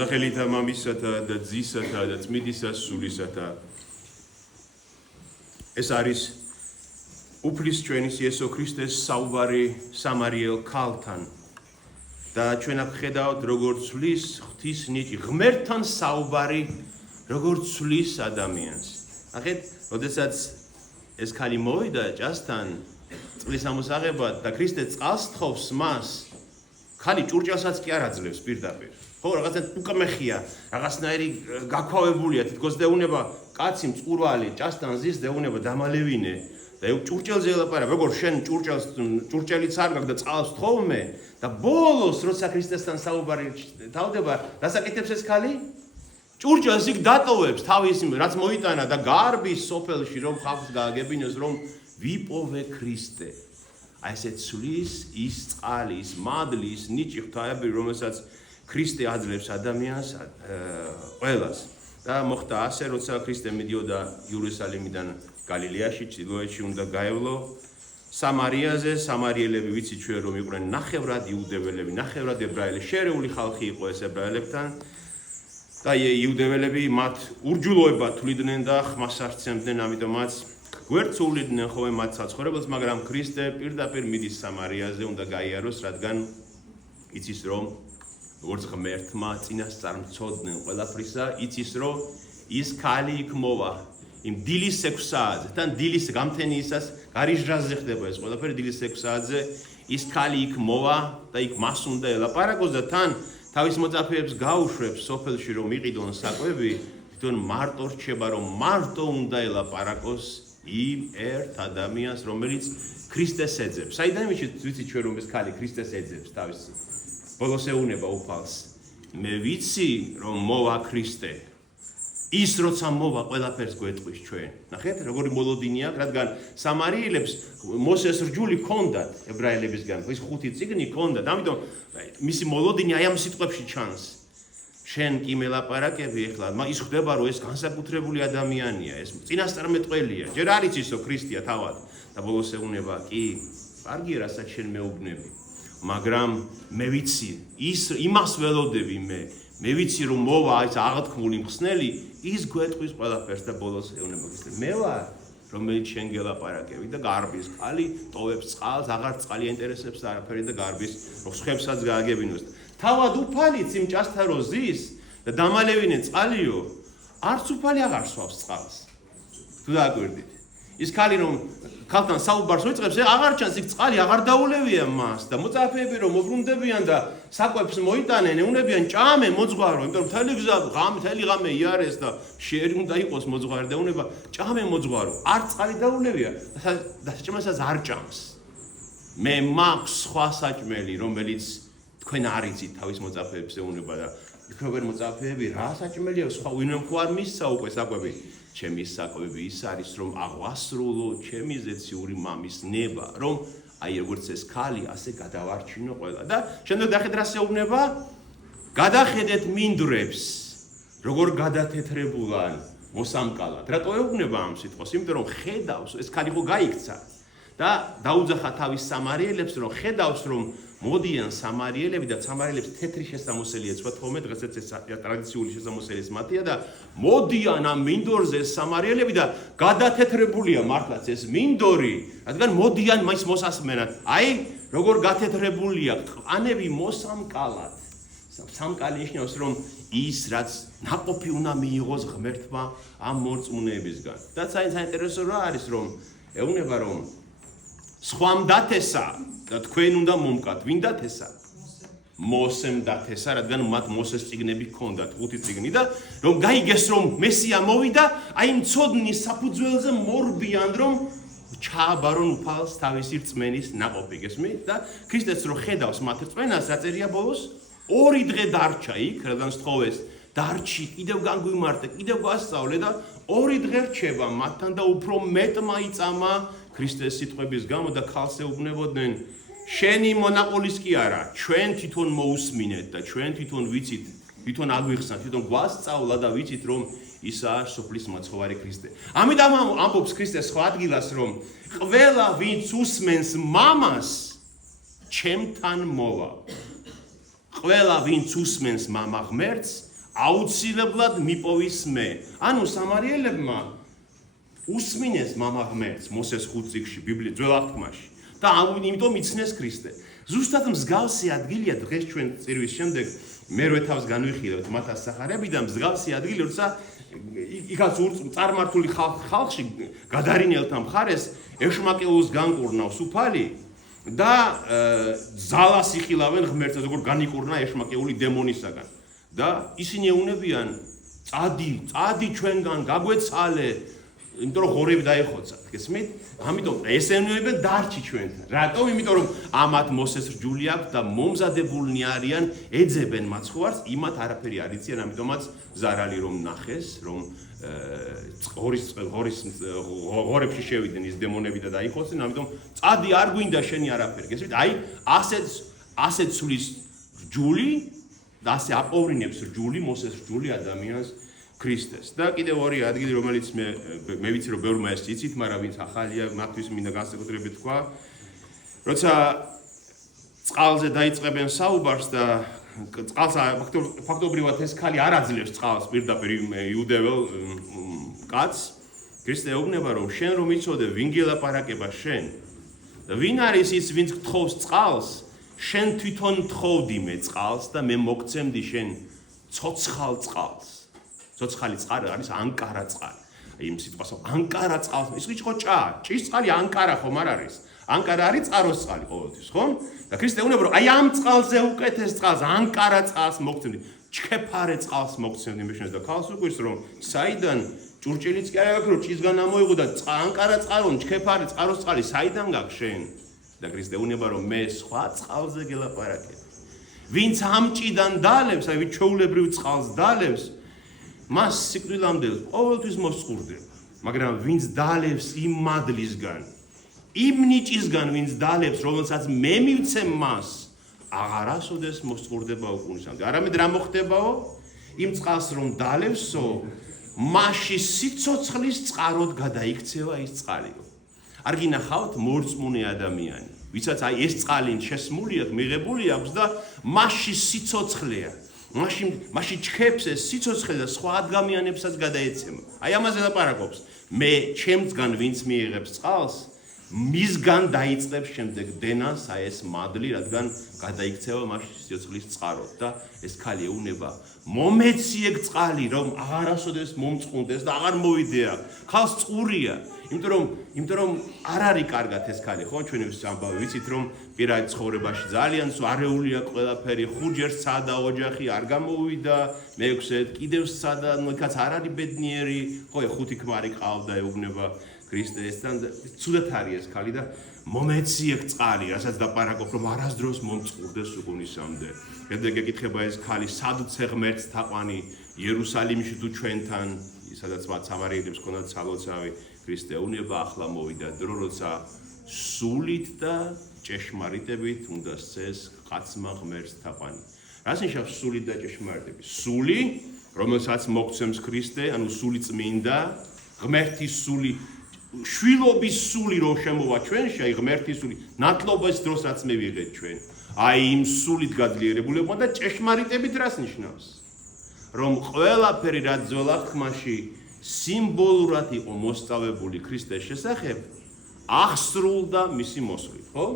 სახელითა მამისათა და ძისათა და წმინდისა სულისათა. ეს არის უფლისჩვენის იესო ქრისტეს საუბარი სამარიელ ქალთან. და ჩვენ აქ ხედავთ როგორც ცვლის ღვთის ნიჭი, ღმერთთან საუბარი როგორც ცვლის ადამიანს. ნახეთ, როდესაც ეს ქალი მოვიდა ჭასთან წყლის ამოსაღებად და ქრისტე წყალს თხოვს მას, ქალი ჭურჭელსაც კი არ აძლევს პირდაპირ. ხო, რაღაცა უკმეხია, რაღაცნაირი გაქვავებულია, თითქოს δεუნება კაცი მწყურვალი ჭასთან ზის δεუნება დამალევინე და ჭურჭელზე ელაპარაკა, როგორ შენ ჭურჭელიც არ გაქვს და წყალს თხოვმე და ბოლოს როცა ქრისტესთან საუბარი თავდება, დასაკეთებს ეს ქალი? ჭურჭელს იქ დატოვებს თავის რაც მოიტანა და გარბის სოფელში რომ ხალხს გააგებინოს რომ ვიპოვე ქრისტე. აი ესე ცვლის ის წყალი, ის მადლი, ის ნიჭი ღვთაებრივი, რომელსაც ქრისტე აძლევს ადამიანს ყველას. და მოხდა ასე, როცა ქრისტე მიდიოდა იერუსალიმიდან გალილეაში, ჩრდილოეთში უნდა გაევლო სამარიაზე, სამარიელები ვიცით ჩვენ რომ იყვნენ ნახევრად იუდეველები, ნახევრად ებრაელები, შერეული ხალხი იყო ეს ებრაელებთან. და იუდეველები მათ ურჯულოებად თვლიდნენ და ხმას არცემდნენ, ამიტომაც გვერდსულიდნენ ხოლმე მათ საცხოვრებელს, მაგრამ ქრისტე პირდაპირ მიდის სამარიაზე, უნდა გაიაროს, რადგან იცის რომ როგორც ღმერთმა წინასწარმცოდნენ ყველაფრისა, იცის რომ ის ქალი იქ მოვა იმ დილის 6 საათზე, თან დილის გამთენიისას გარიჟრაზე ხდება ეს ყველაფერი დილის 6 საათზე, ის ქალი იქ მოვა და იქ მას უნდა ელაპარაკოს და თან თავის მოწაფეებს გაუშვებს სოფელში რომ იყიდონ საკვები, თვითონ მარტო რჩება რომ მარტო უნდა ელაპარაკოს იმ ერთ ადამიანს, რომელიც ქრისტეს ეძებს. საიდან ვიცით ჩვენ რომ ეს ქალი ქრისტეს ეძებს თავის ბოლოს ეუნება უფალს. მე ვიცი რომ მოვა ქრისტე. ის როცა მოვა ყველაფერს გვეტყვის ჩვენ. ნახეთ როგორი მოლოდინი აქვს, რადგან სამარიელებს მოსეს რჯული ჰქონდათ ებრაელებისგან, ის 5 წიგნი ჰქონდათ. ამიტომ მისი მოლოდინი აი ამ სიტყვებში ჩანს. შენ კი მელაპარაკები ეხლა, ის ხდება რომ ეს განსაკუთრებული ადამიანია, ეს წინასწარმეტყველია. ჯერ არ იცის რომ ქრისტეა თავად და ბოლოს ეუნება კი, კარგია რასაც შენ მეუბნები. მაგრამ მე ვიცი, იმას ველოდები მე ვიცი რომ მოვა ის აღთქმული მხსნელი, ის გვეტყვის ყველაფერს და ბოლოს ეუბნება ქრისტე. მე ვარ, რომელიც შენ გელაპარაკები და გარბის ქალი ტოვებს წყალს, აღარ წყალი აინტერესებს არაფერი და გარბის რომ ხებსაც გააგებინოს. თავად უფალიც იმ ჭასთან რო ზის და დამალევინე წყალიო, არც უფალი აღარ სვავს წყალს. თუ დააკვირდით. ის ქალი რომ ქალთან საუბარს უწყებს, აღარ ჩანს იქ წყალი, აღარ დაულევია მას და მოწაფეები რომ მობრუნდებიან და საკვებს მოიტანენ, ეუნებიან ჭამე მოძღვარო, იმიტომ რომ მთელი გზა მთელი ღამე იარეს და შერი უნდა იყოს მოძღვარი და ეუნება ჭამე მოძღვარო, არ წყალი დაულევია და საჭმელსაც არ ჭამს. მე მაქვს სხვა საჭმელი, რომელიც თქვენ არ იცით თავის მოწაფეებს ეუნება და იქნებიან მოწაფეები, რა საჭმელია სხვა ვინმე არ მისცა უკვე საკვები. ჩემი საკვები ის არის რომ აღვასრულო ჩემი ზეციური მამის ნება, რომ აი როგორც ეს ქალი ასე გადავარჩინო ყველა და შემდეგ დახედეთ რა შეუბნება, გადახედეთ მინდვრებს, როგორ გადათეთრებულან მოსამკალად. რატო ეუბნება ამ სიტყვას? იმიტომ რომ ხედავს, ეს ქალი ხო გაიქცა და დაუძახა თავის სამარიელებს, რომ ხედავს რომ მოდიან სამარიელები და სამარიელებს თეთრი შესამოსელი ეცვათ ხოლმე, დღესაც ეს ტრადიციული შესამოსელი მათია და მოდიან ამ მინდორზე სამარიელები და გადათეთრებულია მართლაც ეს მინდორი, რადგან მოდიან მას მოსასმენად. აი, როგორ გათეთრებულია, ყანები მოსამკალად. სამკალი ნიშნავს რომ ის რაც ნაყოფი უნდა მიიღოს ღმერთმა ამ მორწმუნეებისგან. და საინტერესო რა არის რომ ეუბნება რომ სხვამ დათესა და თქვენ უნდა მომკათ, ვინ დათესა? მოსემ დათესა, რადგან მათ მოსეს წიგნები ჰქონდათ, 5 წიგნი და რომ გაიგეს რომ მესია მოვიდა, აი მცოდნის საფუძველზე მორბიან რომ ჩააბარონ უფალს თავისი რწმენის ნაყოფი, გესმით? და ქრისტეს რო ხედავს მათ რწმენას, რა წერია ბოლოს? 2 დღე დარჩა იქ, რადგან სთხოვეს, დარჩი, კიდევ განგვიმარტე, კიდევ გვასწავლე და 2 დღე რჩება მათთან და უფრო მეტმა იწამა ქრისტეს სიტყვების გამო და ქალს ეუბნებოდნენ, შენი მონაყოლის კი არა, ჩვენ თვითონ მოусმინეთ და ჩვენ თვითონ ვიცით, თვითონ აგვიხსნა, თვითონ გვასწავლა და ვიცით რომ ისაა სოფლის მაცხოვარი ქრისტე. ამიტომ ამბობს ქრისტე სხვა ადგილას რომ ყველა ვინც უსმენს მამას ჩემთან მოვა. ყველა ვინც უსმენს მამა ღმერთს აუცილებლად მიპოვის მე. ანუ სამარიელებმა უსმინეს მამა ღმერთს მოსეს 5 წიგნში ბიბლიის ძველ აღთქმაში და ამიტომ იცნეს ქრისტე. ზუსტად მსგავსი ადგილია დღეს ჩვენ წირვის შემდეგ მერვე თავს განვიხილებთ მათას სახარებიდან მსგავსი ადგილი როცა იქაც წარმართული ხალხში გადარინელთა მხარეს ეშმაკეულს განკურნავს უფალი და ზალას იხილავენ ღმერთს როგორ განიკურნა ეშმაკეული დემონისაგან და ისინი ეუბნებიან წადი ჩვენგან გაგვეცალე იმიტომ რომ ღორები დაეხოცა გესმით ამიტომ ესენოებენ დარჩი ჩვენთან რატომ იმიტომ რომ ამათ მოსეს რჯული აქვს და მომზადებულნი არიან ეძებენ მაცხოვარს იმათ არაფერი არ იციან ამიტომაც ზარალი რომ ნახეს რომ ღორებში შევიდნენ ის დემონები და დაიხოცნენ ამიტომ წადი არ გვინდა შენი არაფერი გესმით აი ასეთ სulis რჯული და ასე აპოვრინებს რჯული მოსეს რჯული ადამიანს ქრისტეს და კიდევ ორი ადგილი რომელიც მე ვიცი რომ ბევრმა ეს იცით მაგრამ ვინც ახალია მათთვის მინდა განსაკუთრებით თქვა როცა წყალზე დაიწყებენ საუბარს და წყალს ფაქტობრივად ეს ქალი არ აძლევს წყალს პირდაპირ იუდეველს კაცს ქრისტე ეუბნება რომ შენ რომ იცოდე ვინ გელაპარაკება შენ და ვინ არის ის ვინც გთხოვს წყალს შენ თვითონ თხოვდი მე წყალს და მე მოგცემდი შენ ცოცხალ წყალს ცოცხალი წყალი არის ანკარა წყალი. აი იმ სიტყვას ანკარა წყალს ის იყო ჭის წყალი ანკარა ხომ არ არის? ანკარა არის წყაროს წყალი ყოველთვის, ხომ? და ქრისტე უნება რომ აი ამ წყალზე უკეთეს წყალს ანკარა წყალს მოგცემდი. ჩქეფარე წყალს მოგცემდი მეშინეს და ქალს უყურს რომ საიდან ჭურჭელიც კი არ აქვს რომ ჭისგან ამოიღო და ანკარა წყალონ ჩქეფარე წყაროს წყალი საიდან გაქვს შენ? და ქრისტე უნება რომ მე სხვა წყალზე გელაპარაკებ. ვინც ამ ჭიდან დალევს, აი ჩვეულებრივ წყალს დალევს მას სიკვდილამდე ყოველთვის მოსწყურდება, მაგრამ ვინც დალევს იმ მადლისგან, იმ ნიჭისგან ვინც დალევს, რომელსაც მე მივცემ მას, აღარასოდეს მოსწყურდება უკუნისამდე. არამედ რა მოხდებაო? იმ წყალს რომ დალევსო, მასში სიცოცხლის წყაროდ გადაიქცევა ის წყალიო. არ გინახავთ მორწმუნე ადამიანი, ვისაც აი ეს წყალი შესმული აქვს, მიღებული აქვს და მასში სიცოცხლეა. მაშინ ჩხებს ეს სიცოცხლე და სხვა ადამიანებსაც გადაეცემა. აი ამაზე ლაპარაკობს. მე ჩემსგან ვინც მიიღებს წყალს, მისგან დაიწყებს შემდეგ დენას აი ეს მადლი, რადგან გადაიქცევა მასში სიცოცხლის წყაროდ და ეს ქალი ეუბნება, მომეციე წყალი, რომ აღარასოდეს მომწყუნდეს და აღარ მოვიდეა. ხალხს წყურია. იმიტომ რომ არ არის კარგად ეს ქალი, ხო? ჩვენ ამბავი ვიცით რომ პირად ცხოვრებაში ძალიან არეულია ყველაფერი, 5ჯერ სადა ოჯახი არ გამოუვიდა, მე-6 კიდევ სადა, ნույნიც არ არის ბედნიერი, ხო, 5 ქმარი ყავდა ეუბნება ქრისტესთან და ცუდად არის ეს ქალი და მომეციე წყალი, რასაც დაპარაკობ რომ არასდროს მომწყურდეს უკუნისამდე. შემდეგ ეკითხება ეს ქალი, სადუცე ღმერთს თაყვანი იერუსალიმში თუ ჩვენთან, სადაც მათ სამარიელებს ჰქონდათ სალოცავი ქრისტე უნება ახლა მოვიდა დრო როცა სულით და ჭეშმარიტებით უნდა სცეს კაცმა ღმერთს თაყვანი. რას ნიშნავს სულით და ჭეშმარიტებით? სული, რომელსაც მოგცემს ქრისტე, ანუ სული წმინდა, ღმერთის სული, შვილობის სული რო შემოვა ჩვენში, აი ღმერთის სული, ნათლობის დროს რაც მე ვიღეთ ჩვენ. აი იმ სულით გაძლიერებულებმა და ჭეშმარიტებით რას ნიშნავს? რომ ყველაფერი რაც ძველ აღთქმაში სიმბოლურად იყო მოსწავლებული ქრისტეს შესახებ, აღსრულდა მისი მოსვლით, ხო?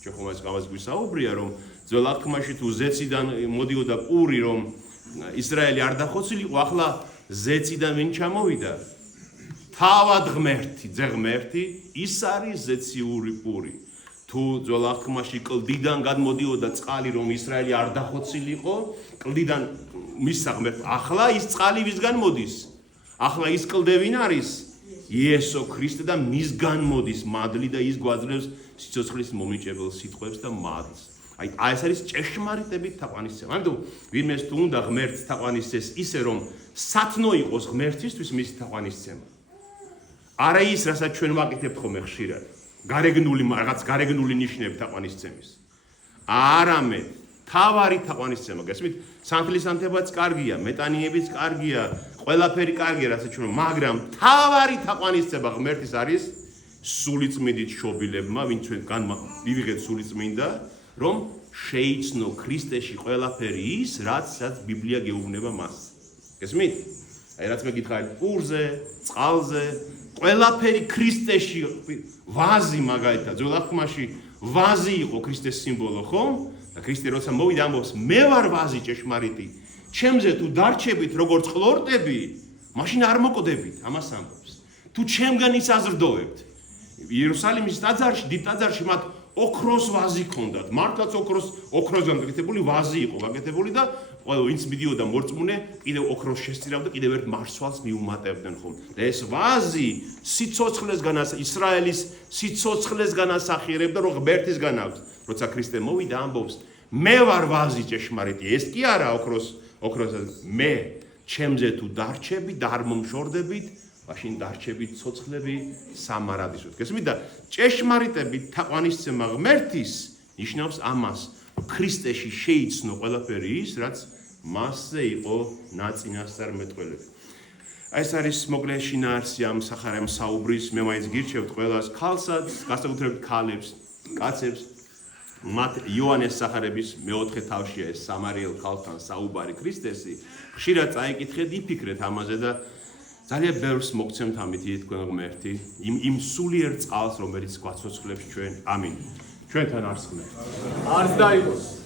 ჩვენ ხომ ეს გამას გვისაუბრია, რომ ძველ აღთქმაში თუ ზეციდან მოდიოდა პური, რომ ისრაელი არ დახოცილიყო, ახლა ზეციდან ვინ ჩამოვიდა? თავად ღმერთი, ძე ღმერთი, ის არის ზეციური პური. თუ ძველ აღთქმაში კლდიდან გადმოდიოდა წყალი, რომ ისრაელი არ დახოცილიყო, კლდიდან მისცა ღმერთი. ახლა ის წყალი ვისგან მოდის? ახლა ის კლდე ვინ არის? იესო ქრისტე და მისგან მოდის მადლი და ის გვაძლევს სიცოცხლის მომიჭებელ სიტყვებს და მადლს. აი ეს არის ჭეშმარიტებით თაყვანისცემა. ამიტომ ვინმეს თუ უნდა ღმერთს თაყვანისცეს ისე რომ სათნო იყოს ღმერთისთვის მისი თაყვანისცემა. არა ის, რასაც ჩვენ ვაკეთებთ ხოლმე ხშირად. რაღაც გარეგნული ნიშნები თაყვანისცემის. არამედ თავარი თაყვანისცემა, გესმით? სანთლის ანთებაც კარგია, მეტანიებიც კარგია, ყველაფერი კარგია, რასაც ჩვენ, მაგრამ თავარი თაყვანისცემა ღმერთის არის სულიწმინდით შობილებმა, ვინც ჩვენ მივიღეთ სულიწმინდა, რომ შეიცნო ქრისტეში ყველაფერი ის, რაც ბიბლია გეუბნება მას. გესმით? აი რაც მე გითხარით, პურზე, წყალზე, ყველაფერი ქრისტეში, ვაზი მაგალითად, ძველ აღთქმაში ვაზი იყო ქრისტეს სიმბოლო, ხომ? და ქრისტე როცა მოვიდა ამბობს, მე ვარ ვაზი ჭეშმარიტი. ჩემზე თუ დარჩებით როგორც ყლორტები, მაშინ არ მოკვდებით, ამას ამბობს. თუ ჩემგან ისაზრდოებთ. იერუსალიმის ტაძარში, დიდ ტაძარში მათ ოქროს ვაზი ჰქონდათ. მართლაც ოქროსგან გაკეთებული ვაზი იყო გაკეთებული და ყველა ვინც მიდიოდა მორწმუნე, კიდევ ოქროს შესწირავდა, კიდევ ერთ მარცვალს მიუმატებდნენ ხომ. და ეს ვაზი სიცოცხლეს ისრაელის სიცოცხლეს განასახიერებდა, რომ ღმერთისგან აქვს. როცა ქრისტე მოვიდა ამბობს, მე ვარ ვაზი ჭეშმარიტი. ეს კი არა ოქროსაც მე ჩემზე თუ დარჩები და არ მომშორდებით, მაშინ დარჩებით ცოცხლები სამარადისოდ. გესმით და ჭეშმარიტებით თაყვანისცემა ღმერთის ნიშნავს ამას, რომ ქრისტეში შეიცნო ყველაფერი ის, რაც მასზე იყო ნაწინასწარმეტყველები. აი ეს არის მოკლე შინაარსი ამ სახარემ საუბრის, მე მაინც გირჩევთ ყველას ქალსაც, განსაკუთრებით ქალებს, კაცებს, მათ იოანეს სახარების მეოთხე თავშია ეს სამარიელ ქალთან საუბარი ქრისტესი. ხშირად წაიკითხეთ, იფიქრეთ ამაზე და ძალიან ბევრს მოგცემთ ამით თქვენ ღმერთი, იმ სულიერ წყალს, რომელიც გვაცოცხლებს ჩვენ. ამინ. ჩვენთან არსხნეთ. არც დაიგოს.